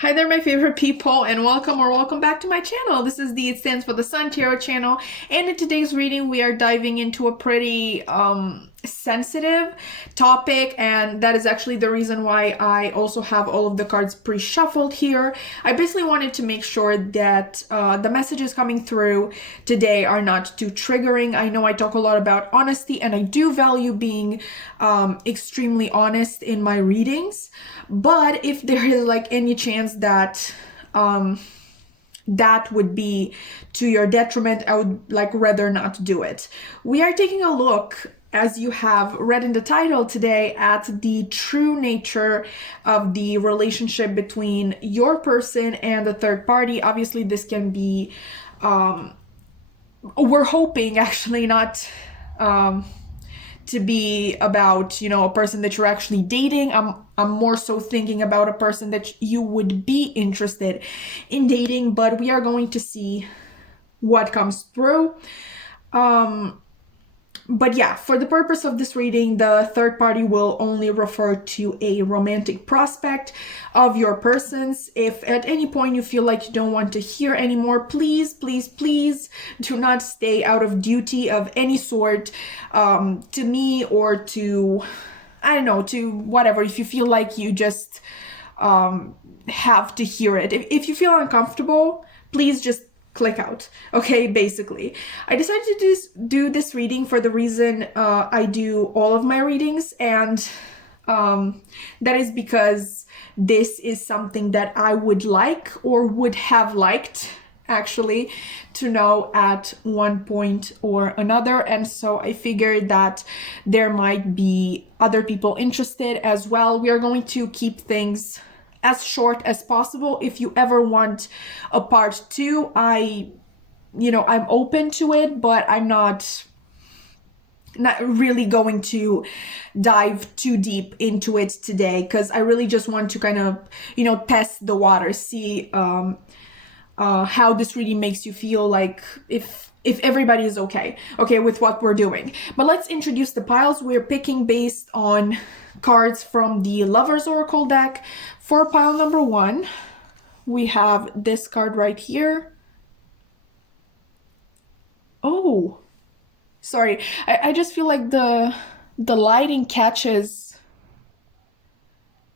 Hi there, my favorite people, and welcome back to my channel. This is the It Stands for the Sun Tarot channel, and in today's reading, we are diving into a pretty sensitive topic, and that is actually the reason why I also have all of the cards pre-shuffled here. I basically wanted to make sure that the messages coming through today are not too triggering. I know I talk a lot about honesty, and I do value being extremely honest in my readings, but if there is like any chance that that would be to your detriment, I would like rather not do it. We are taking a look, as you have read in the title today, at the true nature of the relationship between your person and the third party. Obviously, this can be, we're hoping actually not to be about, a person that you're actually dating. I'm more so thinking about a person that you would be interested in dating, but we are going to see what comes through. But yeah, for the purpose of this reading, the third party will only refer to a romantic prospect of your person's. If at any point you feel like you don't want to hear anymore, please, please, please do not stay out of duty of any sort, to me or to, I don't know, to whatever. If you feel like you just have to hear it. If you feel uncomfortable, please just click out. Okay, basically. I decided to do this reading for the reason I do all of my readings, and that is because this is something that I would like, or would have liked actually, to know at one point or another. And so I figured that there might be other people interested as well. We are going to keep things as short as possible. If you ever want a part two, I'm open to it, but I'm not really going to dive too deep into it today, because I really just want to kind of, test the water, see how this really makes you feel, like if everybody is okay with what we're doing. But let's introduce the piles. We're picking based on cards from the Lover's Oracle deck. For pile number 1, we have this card right here. Oh, sorry. I just feel like the lighting catches.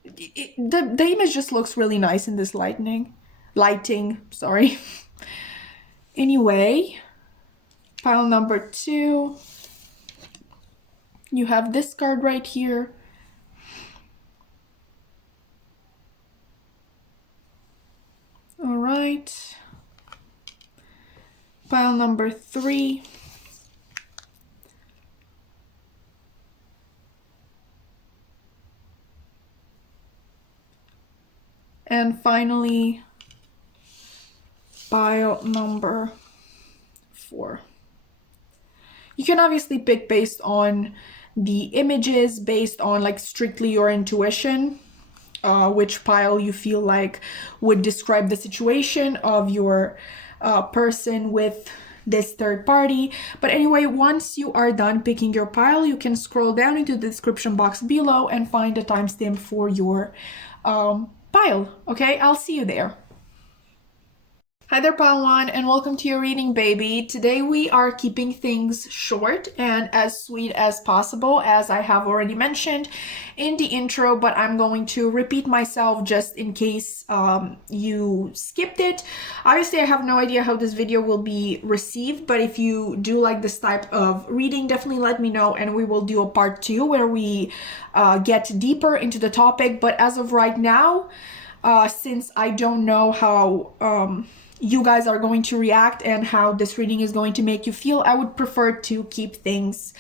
The image just looks really nice in this lighting, sorry. Anyway, pile number 2, you have this card right here. All right. Pile number 3. And finally, pile number 4. You can obviously pick based on the images, based on like strictly your intuition, which pile you feel like would describe the situation of your person with this third party. But anyway, once you are done picking your pile, you can scroll down into the description box below and find a timestamp for your pile. Okay, I'll see you there. Hi there, pile 1, and welcome to your reading, baby. Today we are keeping things short and as sweet as possible, as I have already mentioned in the intro, but I'm going to repeat myself just in case you skipped it. Obviously, I have no idea how this video will be received, but if you do like this type of reading, definitely let me know, and we will do a part 2 where we get deeper into the topic. But as of right now, since I don't know how you guys are going to react and how this reading is going to make you feel, I would prefer to keep things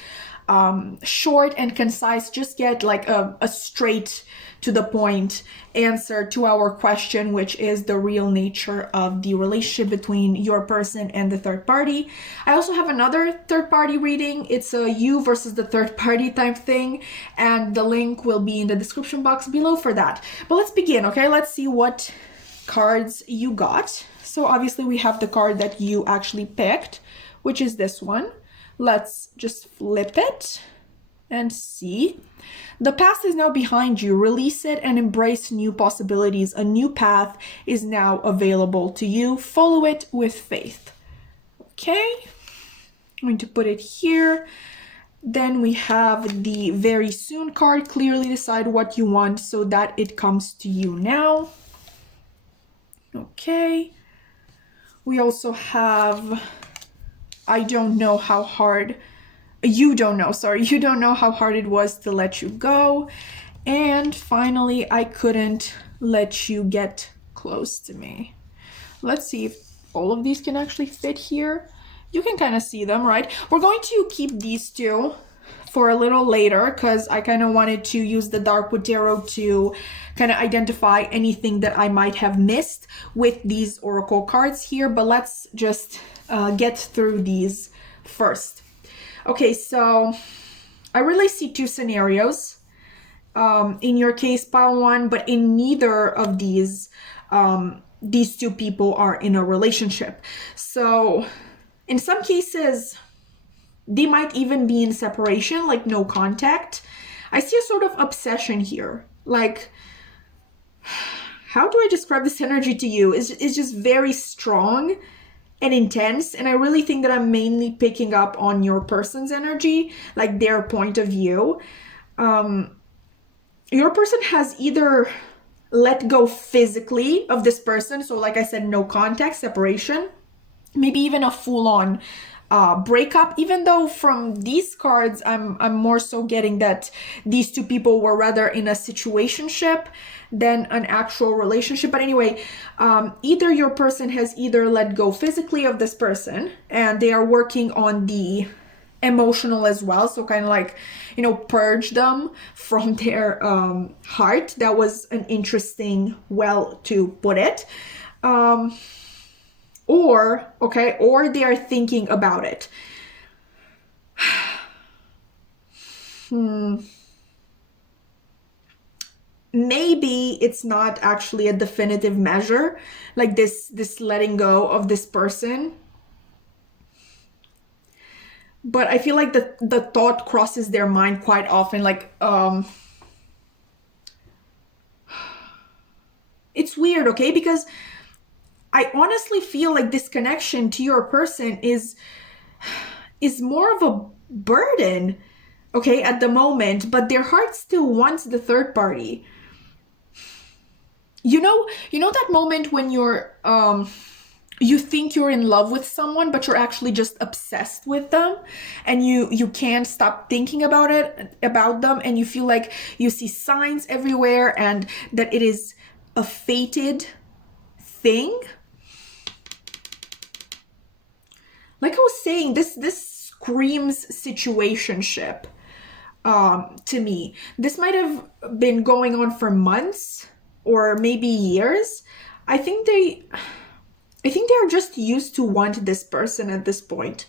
short and concise. Just get like a straight to the point answer to our question, which is the real nature of the relationship between your person and the third party. I also have another third party reading. It's a you versus the third party type thing, and the link will be in the description box below for that. But let's begin, okay? Let's see what cards you got. So obviously we have the card that you actually picked, which is this one. Let's just flip it and see. The past is now behind you. Release it and embrace new possibilities. A new path is now available to you. Follow it with faith. Okay, I'm going to put it here. Then we have the very soon card. Clearly decide what you want so that it comes to you now. Okay. We also have, I don't know how hard, you don't know how hard it was to let you go. And finally, I couldn't let you get close to me. Let's see if all of these can actually fit here. You can kind of see them, right? We're going to keep these two for a little later because I kind of wanted to use the Darkwood Tarot to kind of identify anything that I might have missed with these oracle cards here. But let's just get through these first. Okay, so I really see two scenarios. In your case, pile one, but in neither of these two people are in a relationship. So in some cases, they might even be in separation, like no contact. I see a sort of obsession here. Like, how do I describe this energy to you? It's just very strong and intense. And I really think that I'm mainly picking up on your person's energy, like their point of view. Your person has either let go physically of this person. So like I said, no contact, separation, maybe even a full-on breakup, even though from these cards I'm more so getting that these two people were rather in a situationship than an actual relationship. But anyway, either your person has either let go physically of this person and they are working on the emotional as well, so kind of like, you know, purge them from their heart. That was an interesting well to put it. Or they are thinking about it. Maybe it's not actually a definitive measure, like this letting go of this person. But I feel like the thought crosses their mind quite often, like, it's weird, okay? Because I honestly feel like this connection to your person is more of a burden, okay, at the moment, but their heart still wants the third party. You know that moment when you're you think you're in love with someone, but you're actually just obsessed with them, and you can't stop thinking about them, and you feel like you see signs everywhere and that it is a fated thing. Like I was saying, this screams situationship to me. This might have been going on for months or maybe years. I think they are just used to want this person at this point.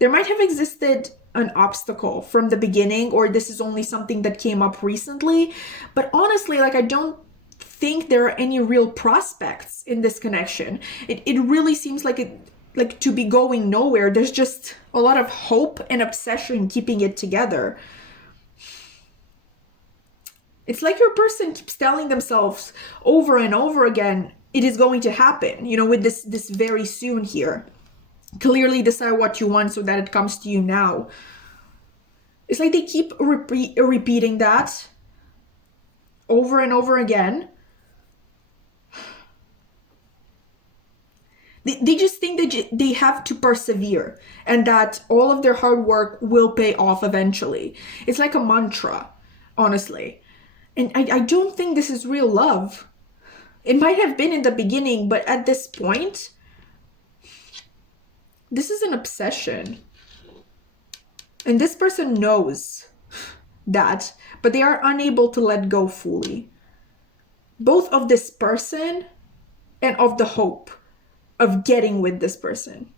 There might have existed an obstacle from the beginning, or this is only something that came up recently. But honestly, like, I don't think there are any real prospects in this connection. It really seems like to be going nowhere. There's just a lot of hope and obsession keeping it together. It's like your person keeps telling themselves over and over again, it is going to happen, you know, with this very soon here. Clearly decide what you want so that it comes to you now. It's like they keep repeating that over and over again. They just think that they have to persevere and that all of their hard work will pay off eventually. It's like a mantra, honestly. And I don't think this is real love. It might have been in the beginning, but at this point, this is an obsession. And this person knows that, but they are unable to let go fully. Both of this person and of the hope of getting with this person.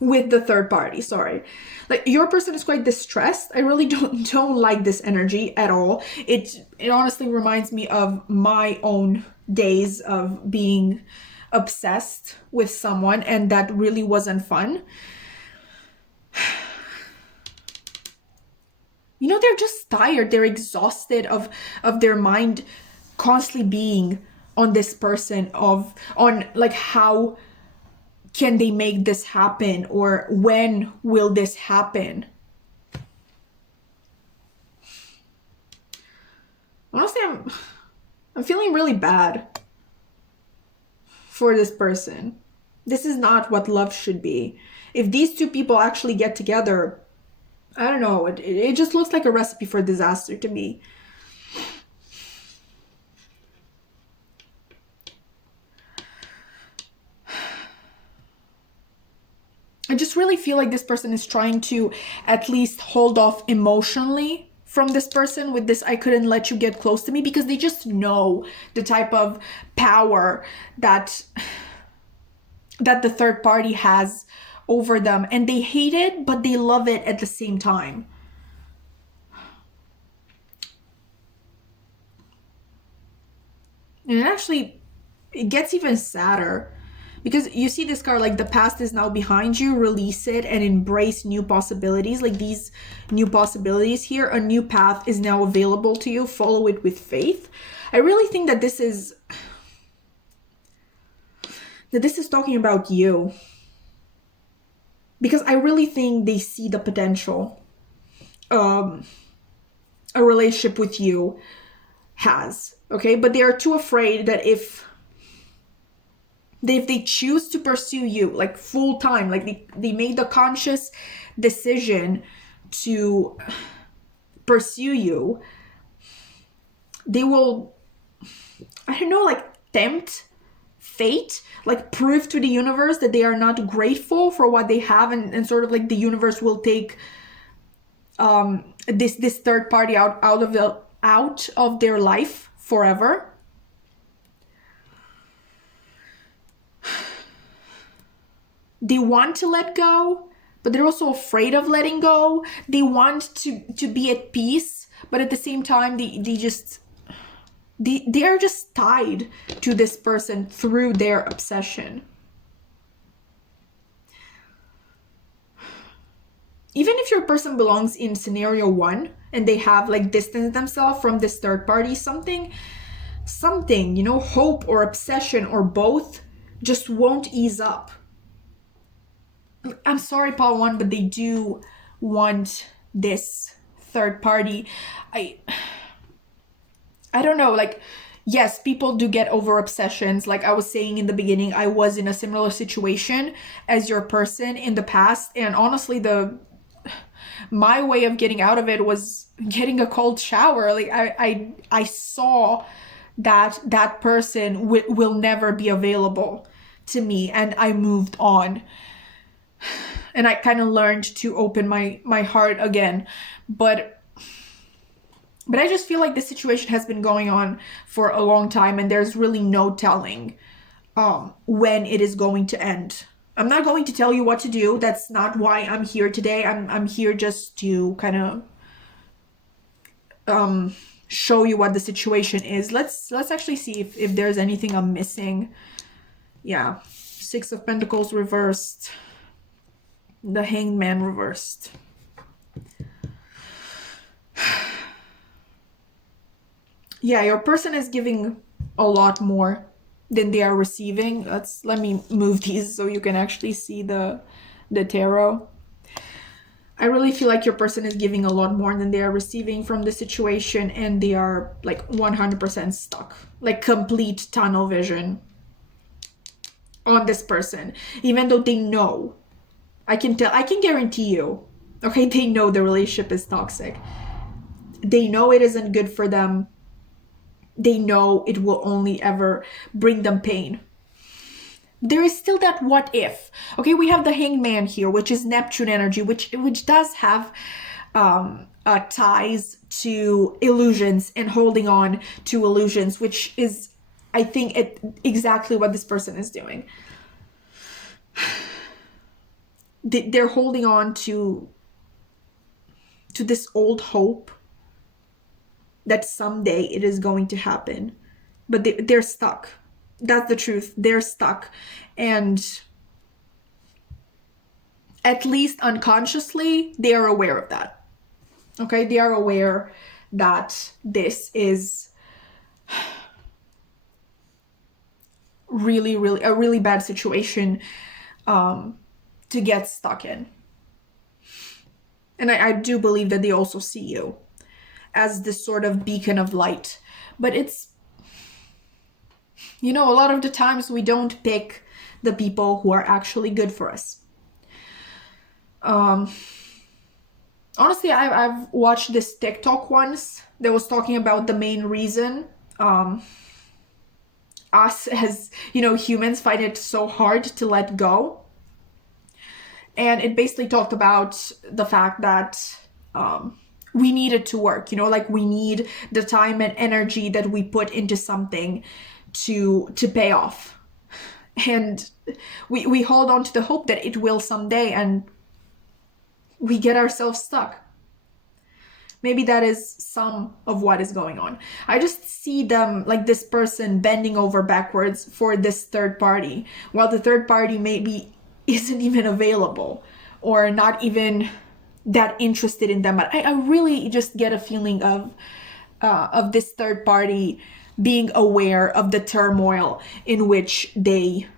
With the third party, sorry. Like, your person is quite distressed. I really don't like this energy at all. It honestly reminds me of my own days of being obsessed with someone, and that really wasn't fun. You know, they're just tired. They're exhausted of their mind constantly being on this person, of on like how can they make this happen, or when will this happen. Honestly, I'm feeling really bad for this person. This is not what love should be. If these two people actually get together, I don't know, it just looks like a recipe for disaster to me. I just really feel like this person is trying to at least hold off emotionally from this person with this "I couldn't let you get close to me," because they just know the type of power that the third party has over them, and they hate it but they love it at the same time. And actually, it gets even sadder because you see this card like the past is now behind you, release it and embrace new possibilities. Like these new possibilities here, a new path is now available to you. Follow it with faith. I really think that this is talking about you, because I really think they see the potential a relationship with you has, okay? But they are too afraid that if they choose to pursue you like full time, like they made the conscious decision to pursue you, they will, I don't know, like tempt fate, like prove to the universe that they are not grateful for what they have, and sort of like the universe will take this third party out of their life forever. They want to let go, but they're also afraid of letting go. They want to be at peace, but at the same time they are just tied to this person through their obsession. Even if your person belongs in scenario 1 and they have like distanced themselves from this third party, something, you know, hope or obsession or both just won't ease up. I'm sorry, Paul 1, but they do want this third party. I don't know, like, yes, people do get over obsessions. Like I was saying in the beginning, I was in a similar situation as your person in the past, and honestly, my way of getting out of it was getting a cold shower. Like I saw that person will never be available to me, and I moved on. And I kind of learned to open my heart again. But I just feel like this situation has been going on for a long time, and there's really no telling when it is going to end. I'm not going to tell you what to do. That's not why I'm here today. I'm here just to kind of show you what the situation is. Let's actually see if there's anything I'm missing. Yeah, 6 of Pentacles reversed. The Hanged Man reversed. Yeah, your person is giving a lot more than they are receiving. Let me move these so you can actually see the tarot. I really feel like your person is giving a lot more than they are receiving from the situation, and they are like 100% stuck, like complete tunnel vision on this person, even though they know. I can guarantee you, okay, they know the relationship is toxic. They know it isn't good for them. They know it will only ever bring them pain. There is still that what if. Okay, we have the Hanged Man here, which is Neptune energy, which does have ties to illusions and holding on to illusions, which is, I think, exactly what this person is doing. They're holding on to this old hope that someday it is going to happen, but they're stuck. That's the truth. They're stuck, and at least unconsciously they are aware of that. Okay, they are aware that this is really, really a really bad situation to get stuck in. And I do believe that they also see you as this sort of beacon of light. But it's, you know, a lot of the times we don't pick the people who are actually good for us. Honestly, I've watched this TikTok once that was talking about the main reason us as, you know, humans find it so hard to let go. And it basically talked about the fact that we need it to work, you know, like we need the time and energy that we put into something to pay off. And we hold on to the hope that it will someday, and we get ourselves stuck. Maybe that is some of what is going on. I just see them like this person bending over backwards for this third party, while the third party maybe isn't even available or not even that interested in them. But I really just get a feeling of this third party being aware of the turmoil in which they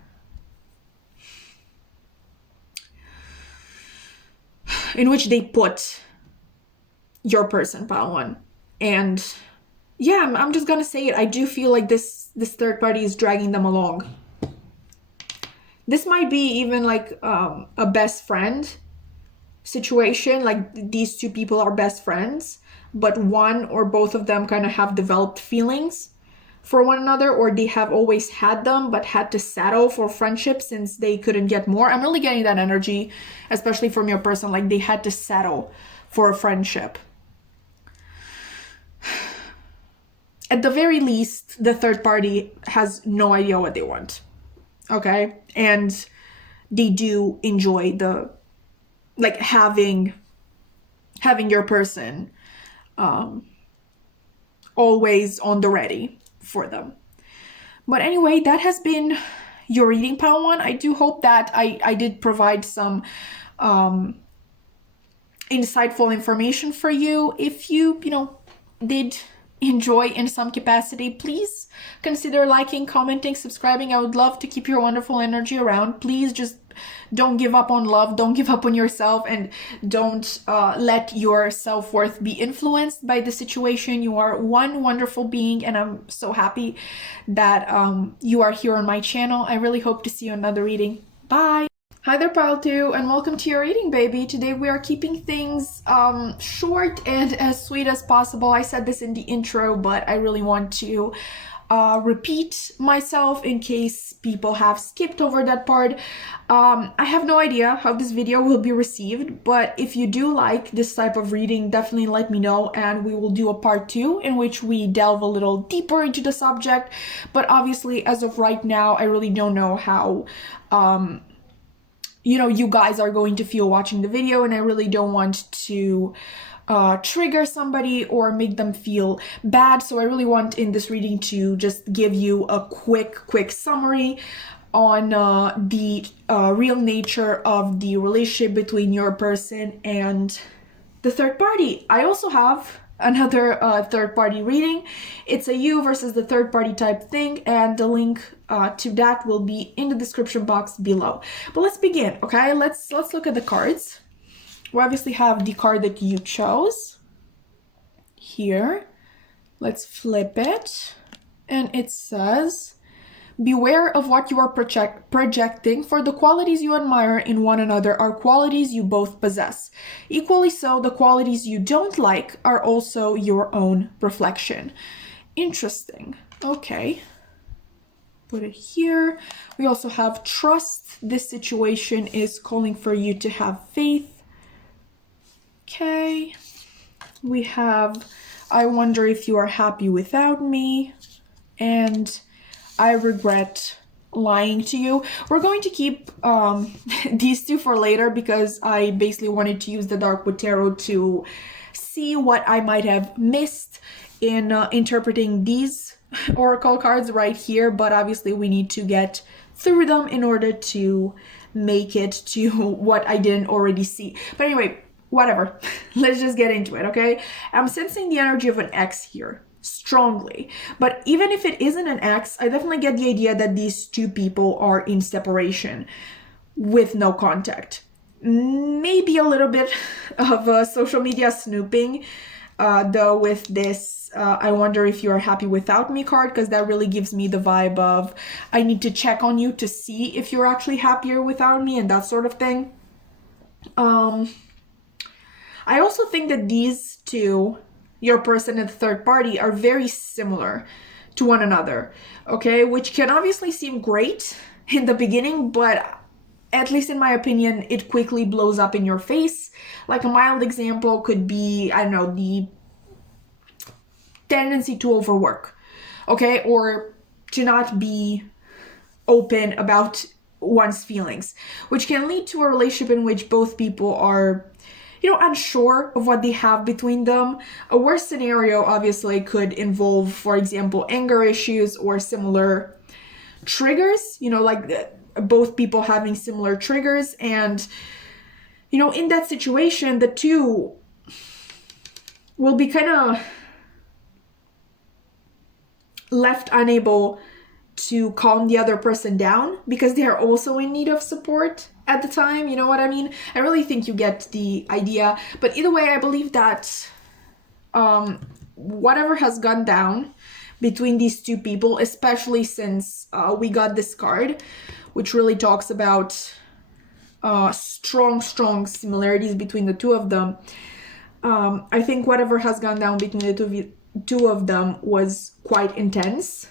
put your person, pile one. And yeah, I'm just gonna say it. I do feel like this third party is dragging them along. This might be even like a best friend situation. Like these two people are best friends, but one or both of them kind of have developed feelings for one another, or they have always had them but had to settle for friendship since they couldn't get more. I'm really getting that energy, especially from your person, like they had to settle for a friendship. At the very least, the third party has no idea what they want. Okay? And they do enjoy the, like, having your person always on the ready for them. But anyway, that has been your reading, pile one. I do hope that I did provide some insightful information for you. If you did enjoy in some capacity, please consider liking, commenting, subscribing. I would love to keep your wonderful energy around. Please just don't give up on love, don't give up on yourself, and don't let your self-worth be influenced by the situation. You are one wonderful being, and I'm so happy that you are here on my channel. I really hope to see you in another reading. Bye! Hi there, pile 2, and welcome to your reading, baby. Today we are keeping things short and as sweet as possible. I said this in the intro, but I really want to repeat myself in case people have skipped over that part. I have no idea how this video will be received, but if you do like this type of reading, definitely let me know, and we will do a part 2 in which we delve a little deeper into the subject. But obviously, as of right now, I really don't know how you guys are going to feel watching the video, and I really don't want to trigger somebody or make them feel bad. So I really want in this reading to just give you a quick summary on the real nature of the relationship between your person and the third party. I also have another third party reading. It's a you versus the third party type thing, and the link to that will be in the description box below. But let's begin, okay? Let's look at the cards. We obviously have the card that you chose here. Let's flip it, and it says, beware of what you are projecting, for the qualities you admire in one another are qualities you both possess. Equally so, the qualities you don't like are also your own reflection. Interesting. Okay. Put it here. We also have trust. This situation is calling for you to have faith. Okay. We have, I wonder if you are happy without me, and I regret lying to you. We're going to keep these two for later because I basically wanted to use the Darkwood Tarot to see what I might have missed in interpreting these oracle cards right here, but obviously we need to get through them in order to make it to what I didn't already see. But anyway, whatever. Let's just get into it, okay? I'm sensing the energy of an ex here strongly. But even if it isn't an ex, I definitely get the idea that these two people are in separation with no contact. Maybe a little bit of social media snooping, though, with this I wonder if you're happy without me card, because that really gives me the vibe of I need to check on you to see if you're actually happier without me and that sort of thing. I also think that these two, your person and the third party, are very similar to one another, okay? Which can obviously seem great in the beginning, but at least in my opinion, it quickly blows up in your face. Like a mild example could be, I don't know, the tendency to overwork, okay? Or to not be open about one's feelings, which can lead to a relationship in which both people are, unsure of what they have between them. A worse scenario obviously could involve, for example, anger issues or similar triggers, both people having similar triggers. And, in that situation, the two will be kind of left unable to calm the other person down because they are also in need of support at the time. You know what I mean? I really think you get the idea. But either way, I believe that whatever has gone down between these two people, especially since we got this card, which really talks about strong similarities between the two of them. I think whatever has gone down between the two of them was quite intense.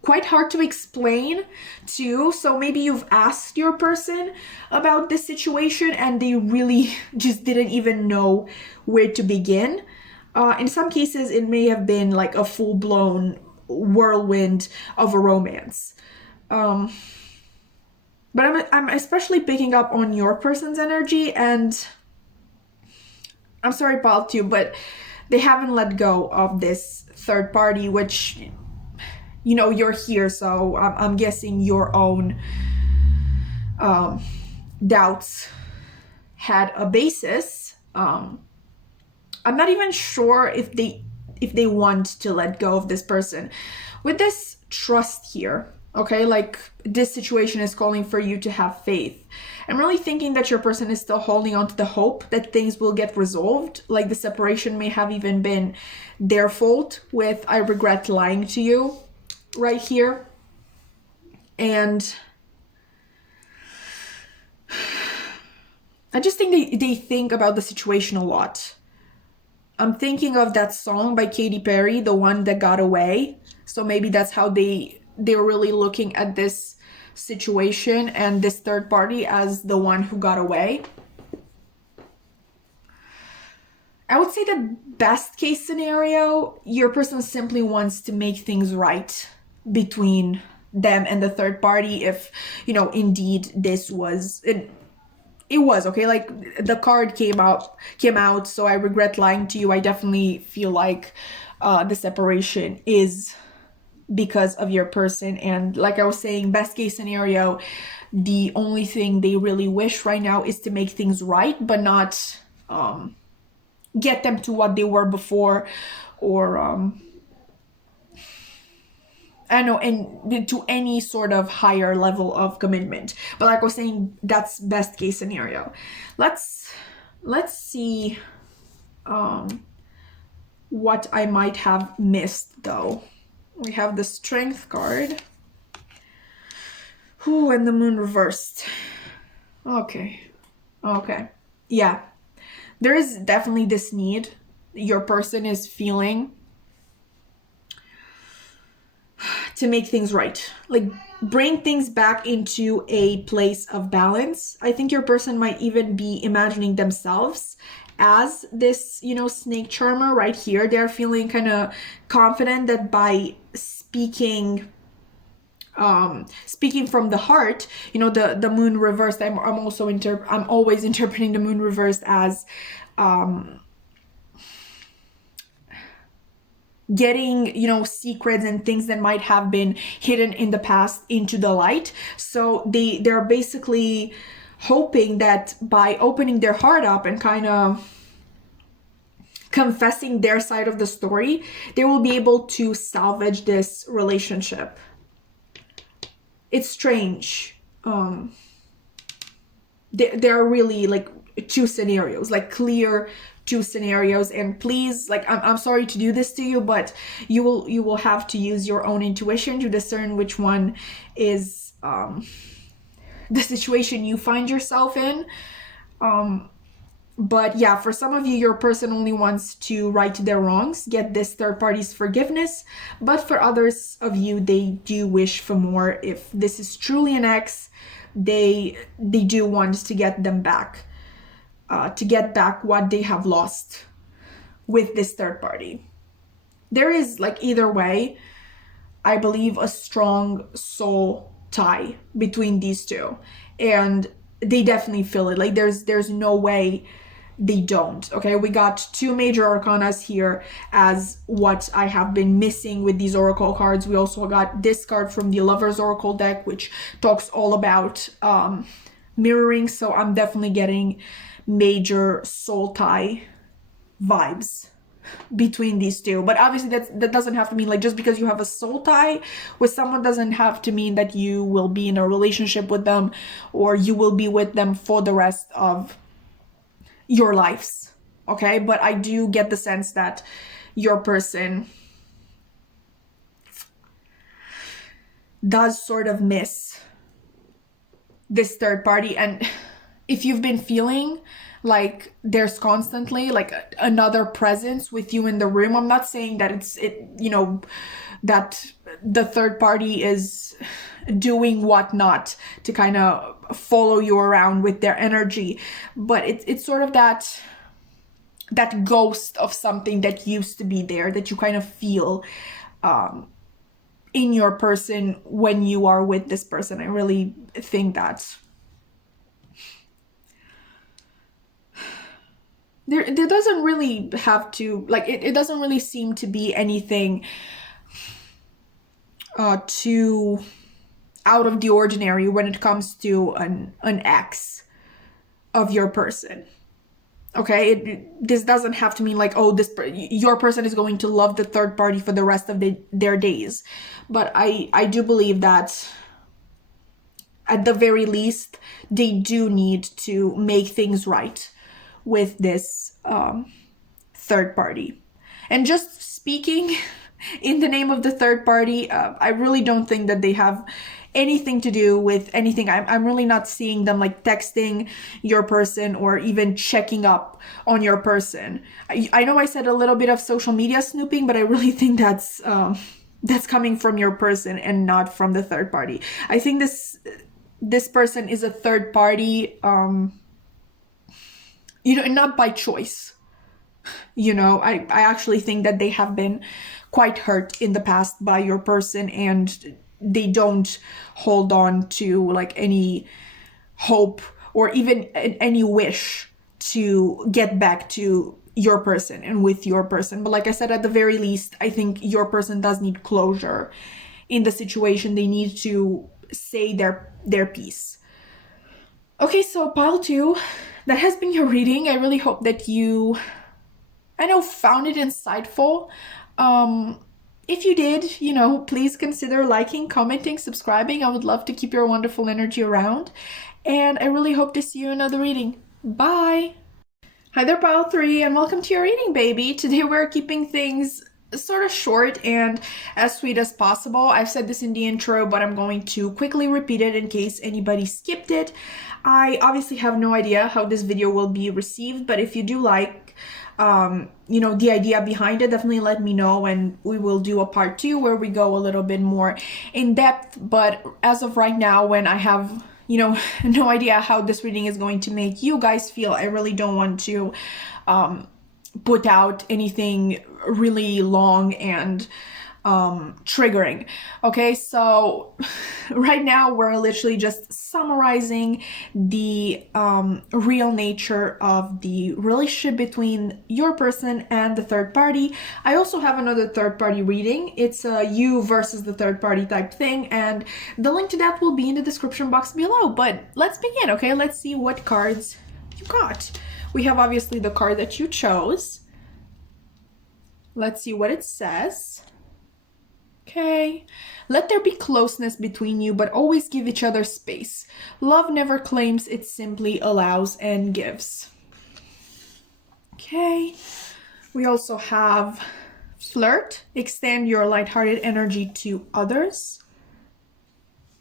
Quite hard to explain too. So maybe you've asked your person about this situation and they really just didn't even know where to begin. In some cases, it may have been like a full-blown whirlwind of a romance. But I'm especially picking up on your person's energy, and I'm sorry, Paul, too, but they haven't let go of this third party, which, you're here, so I'm guessing your own doubts had a basis. I'm not even sure if they want to let go of this person. With this trust here, okay, like this situation is calling for you to have faith. I'm really thinking that your person is still holding on to the hope that things will get resolved. Like the separation may have even been their fault with I regret lying to you right here. And I just think they think about the situation a lot. I'm thinking of that song by Katy Perry, The One That Got Away. So maybe that's how they're really looking at this situation and this third party as the one who got away. I would say that best case scenario, your person simply wants to make things right between them and the third party if, indeed this was... It was, okay? Like, the card came out, so I regret lying to you. I definitely feel like the separation is because of your person. And like I was saying, best case scenario, the only thing they really wish right now is to make things right, but not get them to what they were before, or I don't know, and to any sort of higher level of commitment. But like I was saying, that's best case scenario. Let's see what I might have missed though. We have the Strength card. Ooh, and the Moon reversed. Okay. Yeah. There is definitely this need your person is feeling to make things right. Like, bring things back into a place of balance. I think your person might even be imagining themselves as this, snake charmer right here. They're feeling kind of confident that by speaking from the heart, the Moon reversed. I'm always interpreting the Moon reversed as getting, secrets and things that might have been hidden in the past into the light. So they're basically hoping that by opening their heart up and kind of confessing their side of the story, they will be able to salvage this relationship. It's strange. There are really like two scenarios, like clear two scenarios, and please, like, I'm sorry to do this to you, but you will have to use your own intuition to discern which one is the situation you find yourself in. But yeah, for some of you, your person only wants to right their wrongs, get this third party's forgiveness. But for others of you, they do wish for more. If this is truly an ex, they do want to get them back, to get back what they have lost with this third party. There is, like, either way, I believe, a strong soul tie between these two, and they definitely feel it. Like, there's no way they don't. Okay, we got two major arcanas here as what I have been missing with these oracle cards. We also got this card from the Lover's Oracle deck, which talks all about mirroring. So I'm definitely getting major soul tie vibes between these two. But obviously that doesn't have to mean, like, just because you have a soul tie with someone doesn't have to mean that you will be in a relationship with them or you will be with them for the rest of your lives. Okay, but I do get the sense that your person does sort of miss this third party. And if you've been feeling like there's constantly like another presence with you in the room, I'm not saying that that the third party is doing whatnot to kind of follow you around with their energy, but it's sort of that ghost of something that used to be there that you kind of feel in your person when you are with this person. I really think that there doesn't really have to, like, it doesn't really seem to be anything too out of the ordinary when it comes to an ex of your person. Okay, this doesn't have to mean like, oh, your person is going to love the third party for the rest of their days. But I do believe that at the very least, they do need to make things right with this third party. And just speaking in the name of the third party, I really don't think that they have anything to do with anything. I'm really not seeing them like texting your person or even checking up on your person. I know I said a little bit of social media snooping, but I really think that's coming from your person and not from the third party. I think this person is a third party, not by choice. I actually think that they have been quite hurt in the past by your person, and they don't hold on to like any hope or even any wish to get back to your person and with your person. But like I said, at the very least, I think your person does need closure in the situation. They need to say their piece. Okay, so pile 2, that has been your reading. I really hope that you found it insightful. If you did, please consider liking, commenting, subscribing. I would love to keep your wonderful energy around. And I really hope to see you in another reading. Bye! Hi there, pile 3, and welcome to your reading, baby. Today we're keeping things sort of short and as sweet as possible. I've said this in the intro, but I'm going to quickly repeat it in case anybody skipped it. I obviously have no idea how this video will be received, but if you do like the idea behind it, definitely let me know, and we will do a part 2 where we go a little bit more in depth. But as of right now, when I have no idea how this reading is going to make you guys feel, I really don't want to put out anything really long and triggering. Okay, so right now we're literally just summarizing the real nature of the relationship between your person and the third party. I also have another third party reading. It's a you versus the third party type thing, and the link to that will be in the description box below. But let's begin. Okay, let's see what cards you got. We have obviously the card that you chose. Let's see what it says. Okay, let there be closeness between you, but always give each other space. Love never claims, it simply allows and gives. Okay, we also have flirt, extend your lighthearted energy to others.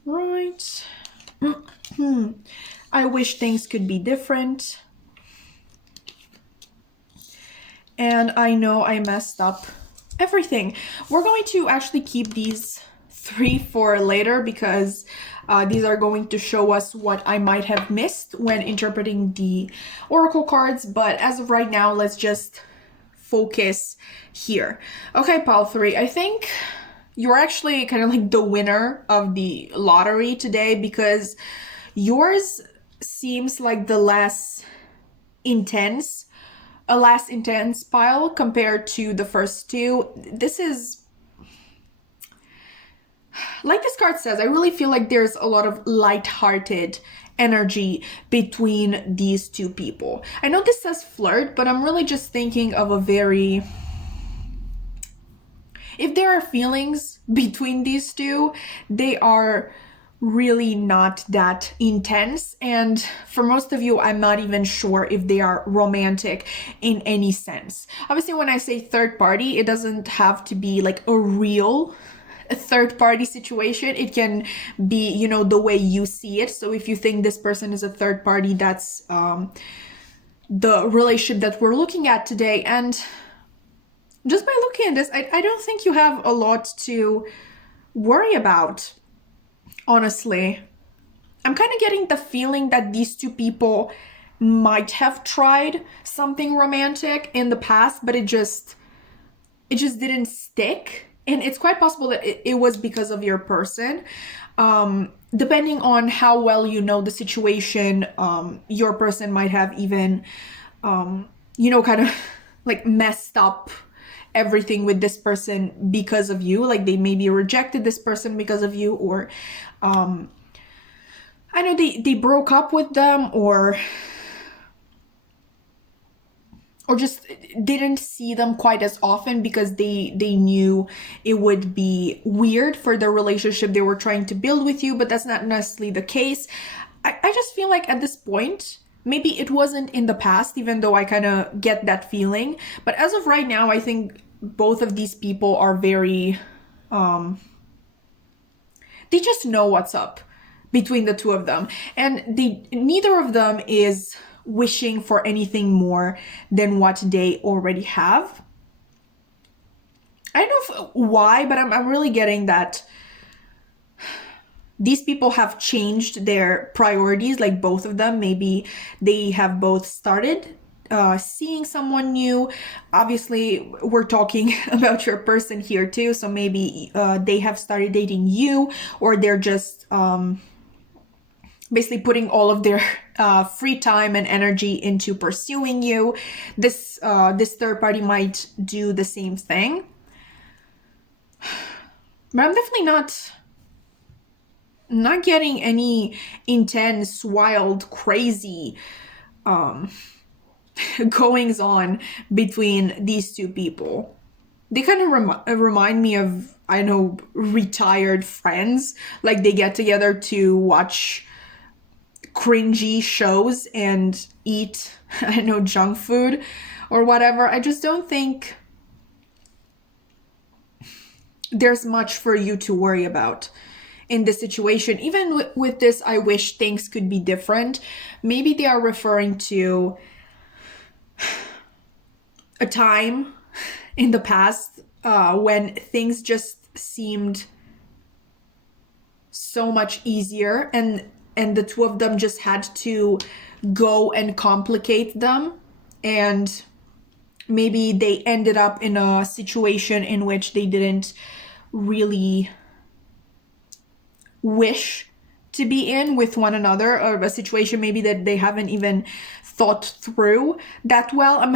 Right. I wish things could be different. And I know I messed up everything. We're going to actually keep these 3 for later because these are going to show us what I might have missed when interpreting the oracle cards. But as of right now, let's just focus here. Okay, pile 3, I think you're actually kind of like the winner of the lottery today because yours seems like the less intense pile compared to the first two. This is, like this card says, I really feel like there's a lot of light-hearted energy between these two people. I know this says flirt, but I'm really just thinking of a very... If there are feelings between these two, they are really not that intense, and for most of you I'm not even sure if they are romantic in any sense. Obviously when I say third party, it doesn't have to be like a real third party situation. It can be, you know, the way you see it. So if you think this person is a third party, that's the relationship that we're looking at today. And just by looking at this, I don't think you have a lot to worry about. Honestly, I'm kind of getting the feeling that these two people might have tried something romantic in the past, but it just didn't stick. And it's quite possible that it was because of your person. Depending on how well you know the situation, your person might have even, you know, kind of like messed up everything with this person because of you. Like they maybe rejected this person because of you, or I know they broke up with them, or just didn't see them quite as often because they knew it would be weird for the relationship they were trying to build with you, but that's not necessarily the case. I just feel like at this point, maybe it wasn't in the past, even though I kind of get that feeling. But as of right now, I think both of these people are very, they just know what's up between the two of them. And neither of them is wishing for anything more than what they already have. I don't know why, but I'm really getting that these people have changed their priorities, like both of them. Maybe they have both started seeing someone new. Obviously, we're talking about your person here too, so maybe they have started dating you, or they're just basically putting all of their free time and energy into pursuing you. This third party might do the same thing. But I'm definitely not getting any intense, wild, crazy goings on between these two people. They kind of remind me of, I know, retired friends. Like they get together to watch cringy shows and eat, I know, junk food or whatever. I just don't think there's much for you to worry about in this situation. Even with this, I wish things could be different. Maybe they are referring to a time in the past when things just seemed so much easier, and the two of them just had to go and complicate them, and maybe they ended up in a situation in which they didn't really wish to be in with one another, or a situation maybe that they haven't even thought through that well.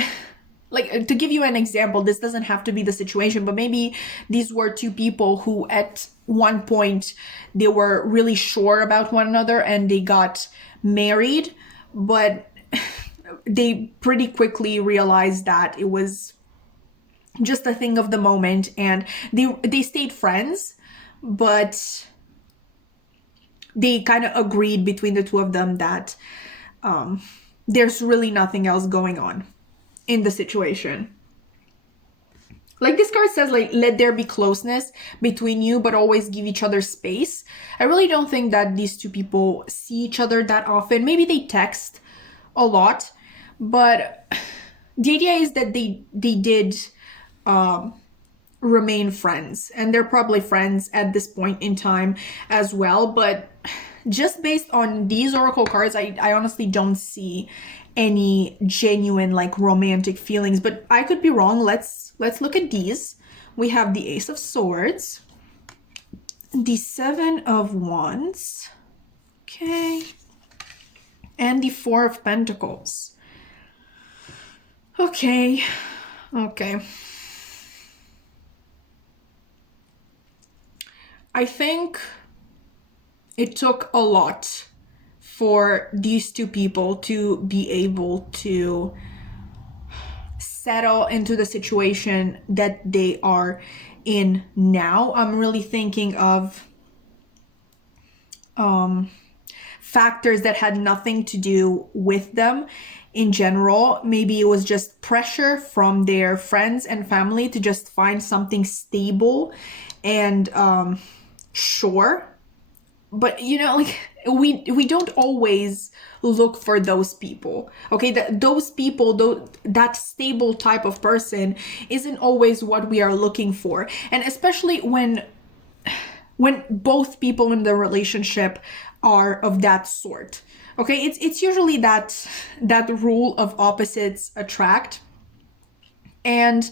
Like, to give you an example, this doesn't have to be the situation, but maybe these were two people who at one point they were really sure about one another and they got married, but they pretty quickly realized that it was just a thing of the moment, and they stayed friends, but they kind of agreed between the two of them that there's really nothing else going on in the situation. Like, this card says, like, let there be closeness between you, but always give each other space. I really don't think that these two people see each other that often. Maybe they text a lot, but the idea is that they did remain friends, and they're probably friends at this point in time as well. But just based on these oracle cards, I honestly don't see any genuine like romantic feelings, but I could be wrong. Let's look at these. We have the Ace of Swords, the Seven of Wands, okay, and the Four of Pentacles. Okay. I think it took a lot for these two people to be able to settle into the situation that they are in now. I'm really thinking of factors that had nothing to do with them in general. Maybe it was just pressure from their friends and family to just find something stable and sure. But you know, like, we don't always look for those people, okay? Those people, that stable type of person isn't always what we are looking for. And especially when both people in the relationship are of that sort, okay? It's usually that rule of opposites attract. And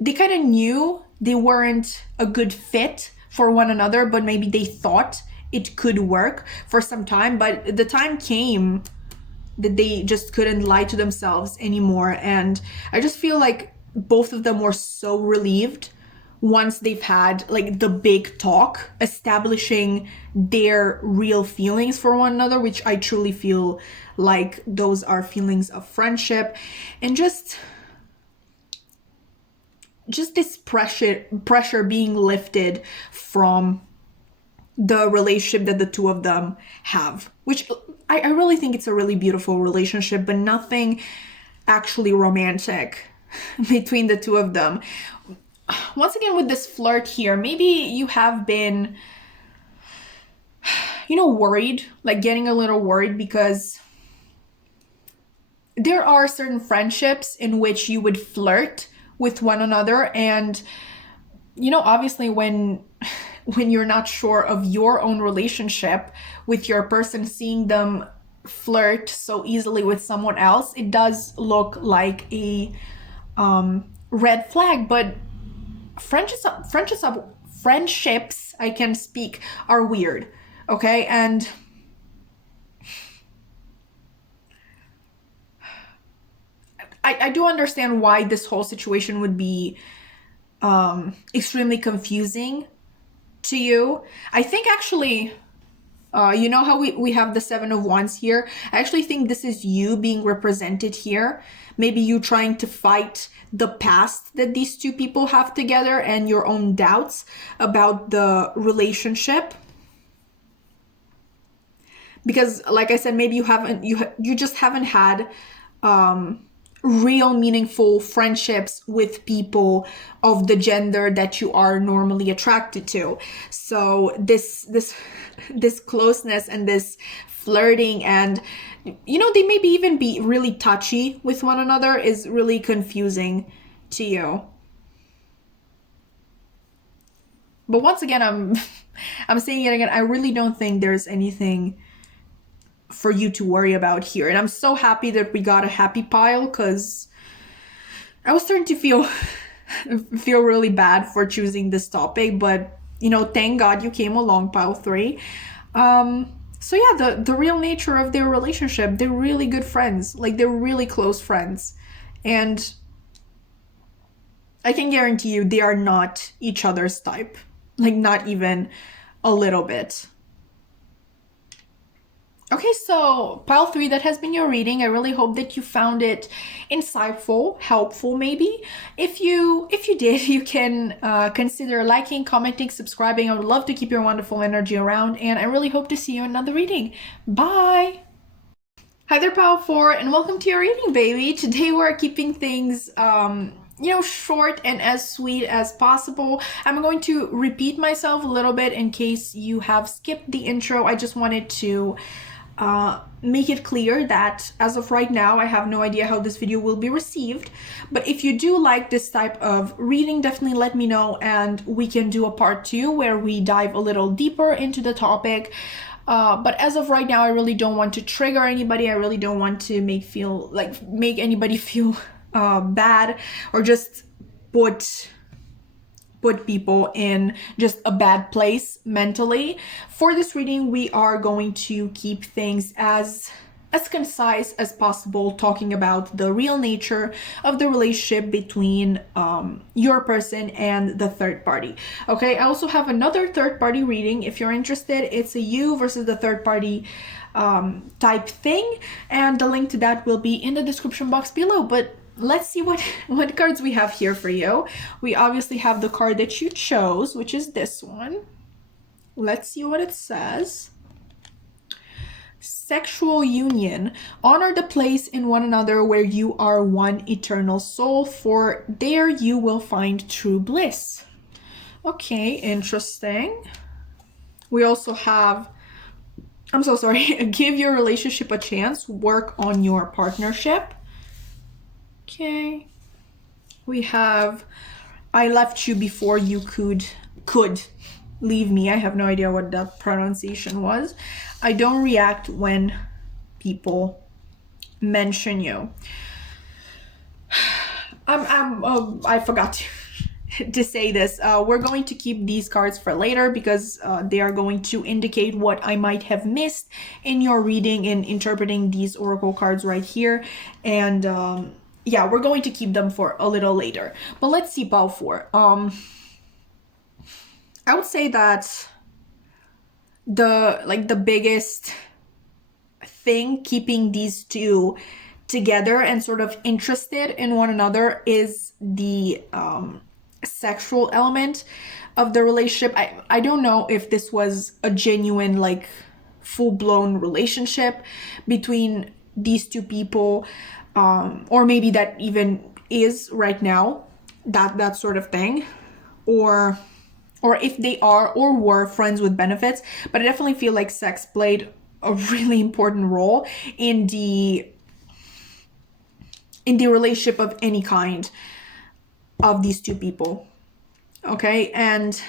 they kind of knew they weren't a good fit for one another, but maybe they thought it could work for some time. But the time came that they just couldn't lie to themselves anymore. And I just feel like both of them were so relieved once they've had like the big talk, establishing their real feelings for one another, which I truly feel like those are feelings of friendship, and just this pressure being lifted from the relationship that the two of them have, which I really think it's a really beautiful relationship, but nothing actually romantic between the two of them. Once again, with this flirt here, maybe you have been, worried, like getting a little worried, because there are certain friendships in which you would flirt with one another, and obviously when you're not sure of your own relationship with your person, seeing them flirt so easily with someone else, it does look like a red flag. But friendships, I can speak, are weird, okay? And I do understand why this whole situation would be extremely confusing to you. I think actually, you know how we have the Seven of Wands here? I actually think this is you being represented here. Maybe you trying to fight the past that these two people have together and your own doubts about the relationship. Because like I said, maybe you just haven't had real meaningful friendships with people of the gender that you are normally attracted to. So this closeness and this flirting, and they maybe even be really touchy with one another, is really confusing to you. But once again, I'm saying it again, I really don't think there's anything for you to worry about here. And I'm so happy that we got a happy pile, because I was starting to feel feel really bad for choosing this topic, but you know, thank God you came along, pile three. So yeah, the real nature of their relationship, they're really good friends. Like they're really close friends. And I can guarantee you they are not each other's type. Like not even a little bit. Okay, so pile three, that has been your reading. I really hope that you found it insightful, helpful, maybe. If you did, you can consider liking, commenting, subscribing. I would love to keep your wonderful energy around, and I really hope to see you in another reading. Bye. Hi there, pile four, and welcome to your reading, baby. Today we're keeping things you know, short and as sweet as possible. I'm going to repeat myself a little bit in case you have skipped the intro. I just wanted to make it clear that as of right now, I have no idea how this video will be received. But if you do like this type of reading, definitely let me know and we can do a part 2 where we dive a little deeper into the topic. But as of right now, I really don't want to trigger anybody. I really don't want to make anybody feel bad or just put people in just a bad place mentally. For this reading, we are going to keep things as concise as possible, talking about the real nature of the relationship between your person and the third party. Okay, I also have another third party reading if you're interested. It's a you versus the third party type thing, and the link to that will be in the description box below. But let's see what cards we have here for you. We obviously have the card that you chose, which is this one. Let's see what it says. Sexual union. Honor the place in one another where you are one eternal soul, for there you will find true bliss. Okay, interesting. We also have, I'm so sorry, give your relationship a chance, work on your partnership. Okay. We have, I left you before you could leave me. I have no idea what that pronunciation was. I don't react when people mention you. I forgot to say this. We're going to keep these cards for later because they are going to indicate what I might have missed in your reading in interpreting these oracle cards right here. And yeah, we're going to keep them for a little later. But let's see, pile four. I would say that the biggest thing keeping these two together and sort of interested in one another is the sexual element of the relationship. I don't know if this was a genuine, like, full-blown relationship between these two people, or maybe that even is right now, that sort of thing, or if they are or were friends with benefits. But I definitely feel like sex played a really important role in the relationship of any kind of these two people. Okay, and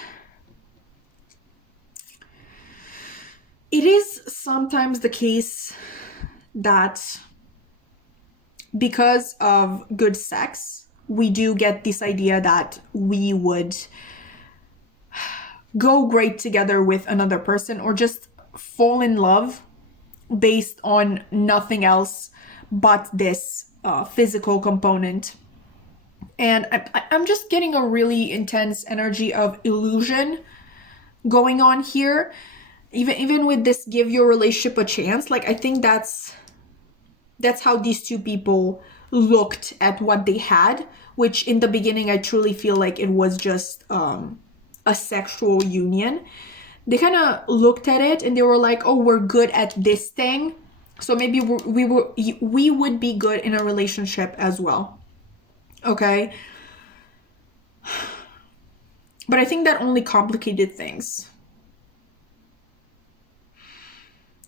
it is sometimes the case that because of good sex, we do get this idea that we would go great together with another person or just fall in love based on nothing else but this physical component. And I'm just getting a really intense energy of illusion going on here. Even with this give your relationship a chance, like, I think that's how these two people looked at what they had, which in the beginning I truly feel like it was just a sexual union. They kind of looked at it and they were like, oh, we're good at this thing, so maybe we would be good in a relationship as well. Okay, but I think that only complicated things.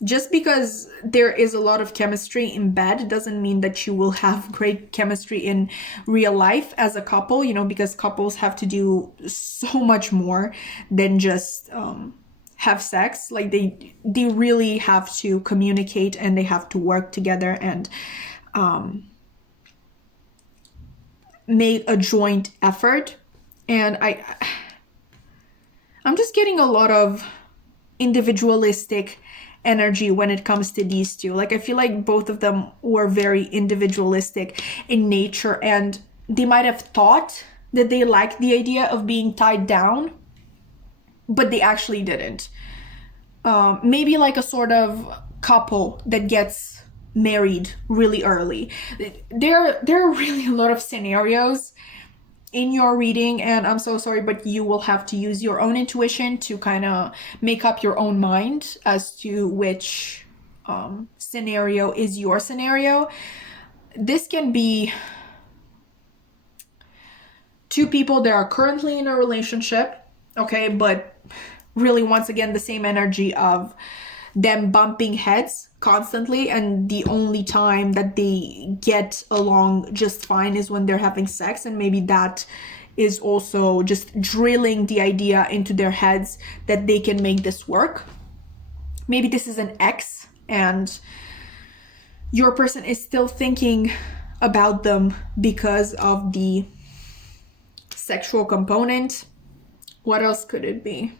Just because there is a lot of chemistry in bed doesn't mean that you will have great chemistry in real life as a couple, you know, because couples have to do so much more than just have sex. Like they really have to communicate and they have to work together, and make a joint effort. And I'm just getting a lot of individualistic energy when it comes to these two. Like, I feel like both of them were very individualistic in nature, and they might have thought that they liked the idea of being tied down, but they actually didn't. Maybe like a sort of couple that gets married really early. There are really a lot of scenarios in your reading, and I'm so sorry, but you will have to use your own intuition to kind of make up your own mind as to which scenario is your scenario. This can be two people that are currently in a relationship, okay, but really, once again, the same energy of them bumping heads constantly, and the only time that they get along just fine is when they're having sex, and maybe that is also just drilling the idea into their heads that they can make this work. Maybe this is an ex and your person is still thinking about them because of the sexual component. What else could it be?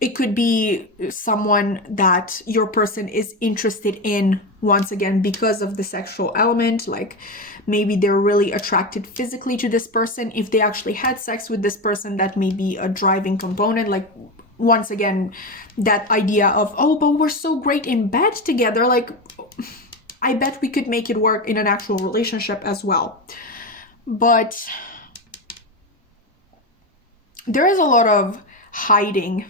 It could be someone that your person is interested in, once again, because of the sexual element. Like, maybe they're really attracted physically to this person. If they actually had sex with this person, that may be a driving component. Like, once again, that idea of, oh, but we're so great in bed together. Like, I bet we could make it work in an actual relationship as well. But there is a lot of hiding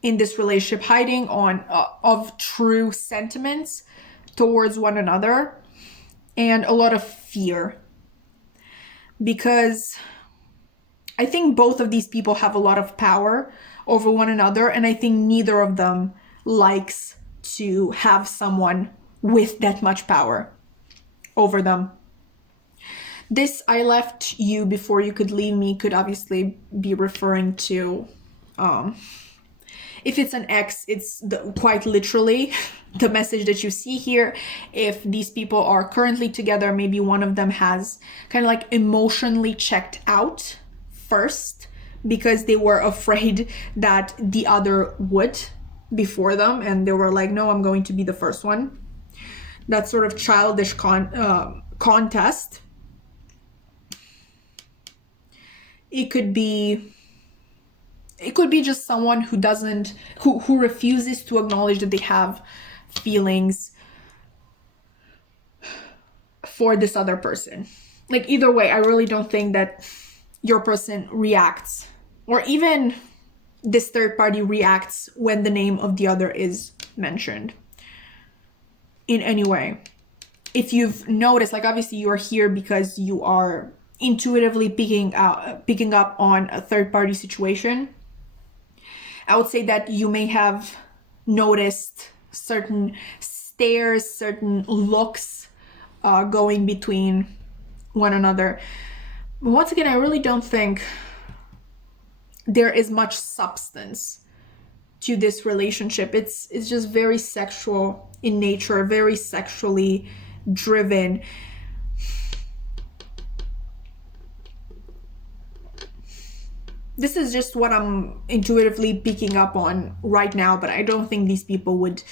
in this relationship, hiding on of true sentiments towards one another, and a lot of fear, because I think both of these people have a lot of power over one another, and I think neither of them likes to have someone with that much power over them. This "I left you before you could leave me" could obviously be referring to if it's an ex, it's quite literally the message that you see here. If these people are currently together, maybe one of them has kind of like emotionally checked out first because they were afraid that the other would before them, and they were like, no, I'm going to be the first one. That sort of childish contest. It could be just someone who refuses to acknowledge that they have feelings for this other person. Like, either way, I really don't think that your person reacts, or even this third party reacts when the name of the other is mentioned in any way. If you've noticed, like, obviously you are here because you are intuitively picking up on a third party situation. I would say that you may have noticed certain stares, certain looks going between one another. But once again, I really don't think there is much substance to this relationship. It's just very sexual in nature, very sexually driven. This is just what I'm intuitively picking up on right now, but I don't think these people would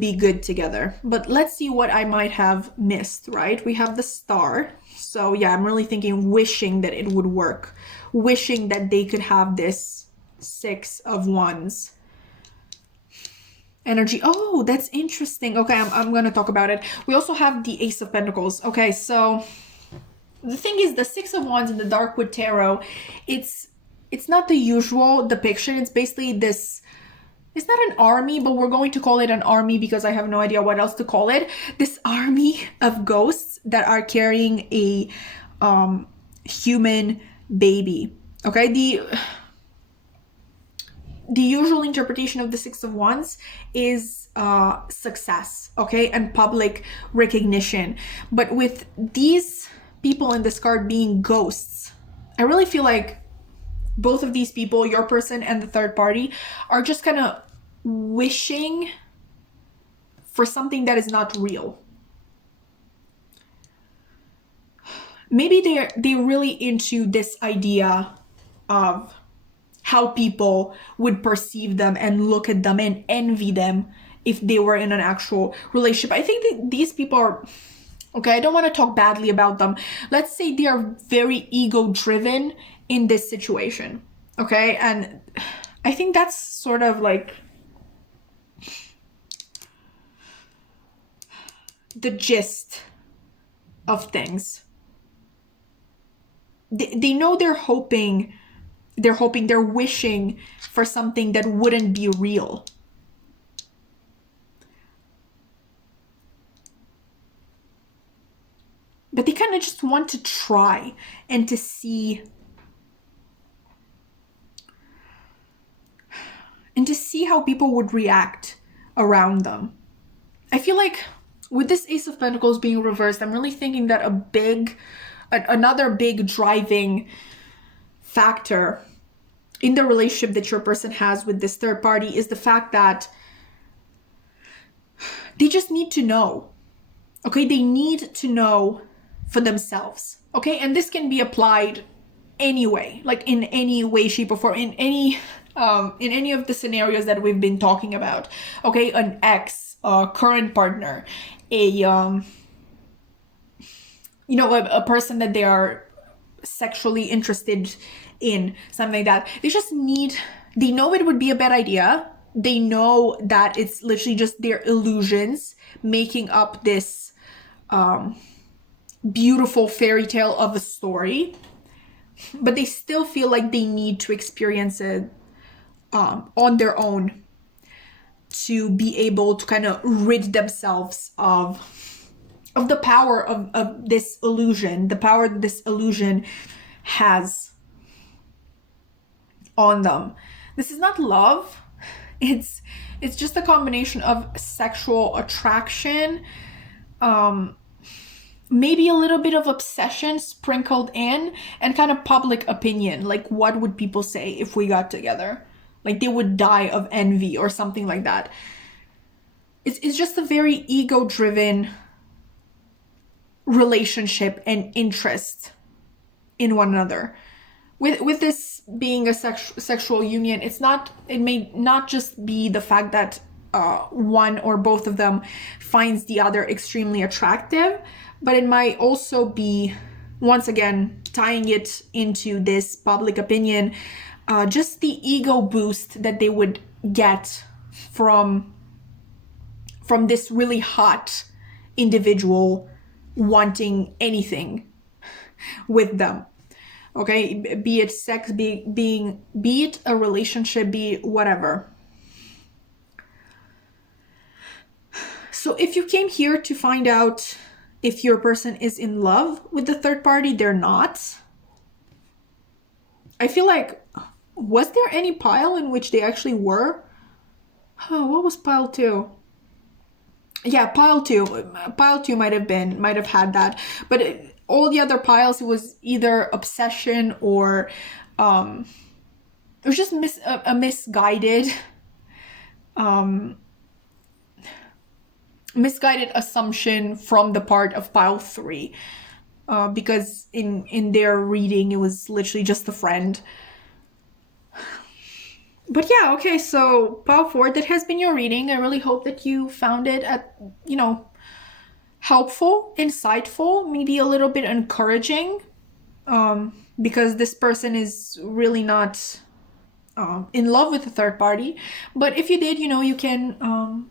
be good together. But let's see what I might have missed, right? We have the Star. So yeah, I'm really thinking, wishing that it would work. Wishing that they could have this Six of Wands energy. Oh, that's interesting. Okay, I'm going to talk about it. We also have the Ace of Pentacles. Okay, so the thing is, the Six of Wands in the Darkwood Tarot, it's not the usual depiction. It's basically this, it's not an army, but we're going to call it an army because I have no idea what else to call it. This army of ghosts that are carrying a human baby. Okay, the usual interpretation of the Six of Wands is success, okay, and public recognition. But with these people in this card being ghosts, I really feel like both of these people, your person and the third party, are just kind of wishing for something that is not real. maybe they're really into this idea of how people would perceive them and look at them and envy them if they were in an actual relationship. I think that these people are, okay, I don't want to talk badly about them. Let's say they are very ego driven in this situation. Okay. And I think that's sort of like the gist of things. They know they're wishing for something that wouldn't be real. But they kind of just want to try and to see how people would react around them. I feel like with this Ace of Pentacles being reversed, I'm really thinking that another big driving factor in the relationship that your person has with this third party is the fact that they just need to know. Okay, they need to know for themselves. Okay, and this can be applied anyway, like in any way, shape, or form, in any of the scenarios that we've been talking about. Okay, an ex, a current partner, a person that they are sexually interested in, something like that. They know it would be a bad idea. They know that it's literally just their illusions making up this beautiful fairy tale of a story, but they still feel like they need to experience it on their own to be able to kind of rid themselves of the power of this illusion, the power that this illusion has on them. This is not love. It's just a combination of sexual attraction, maybe a little bit of obsession sprinkled in, and kind of public opinion. Like, what would people say if we got together? Like, they would die of envy or something like that. It's just a very ego-driven relationship and interest in one another. With this being a sexual union, it may not just be the fact that one or both of them finds the other extremely attractive, but it might also be, once again, tying it into this public opinion, just the ego boost that they would get from this really hot individual wanting anything with them. Okay, be it sex, be it a relationship, be whatever. So if you came here to find out if your person is in love with the third party, they're not. I feel like, was there any pile in which they actually were? Oh, what was pile 2? Yeah, pile 2 might have had that, but all the other piles, it was either obsession or it was just a misguided assumption from the part of pile 3, because in their reading it was literally just a friend. But yeah, okay, so pile 4, that has been your reading. I really hope that you found it helpful, insightful, maybe a little bit encouraging, because this person is really not in love with the third party. But if you did, you can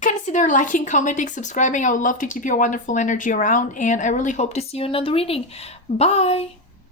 consider liking, commenting, subscribing. I would love to keep your wonderful energy around, and I really hope to see you in another reading. Bye!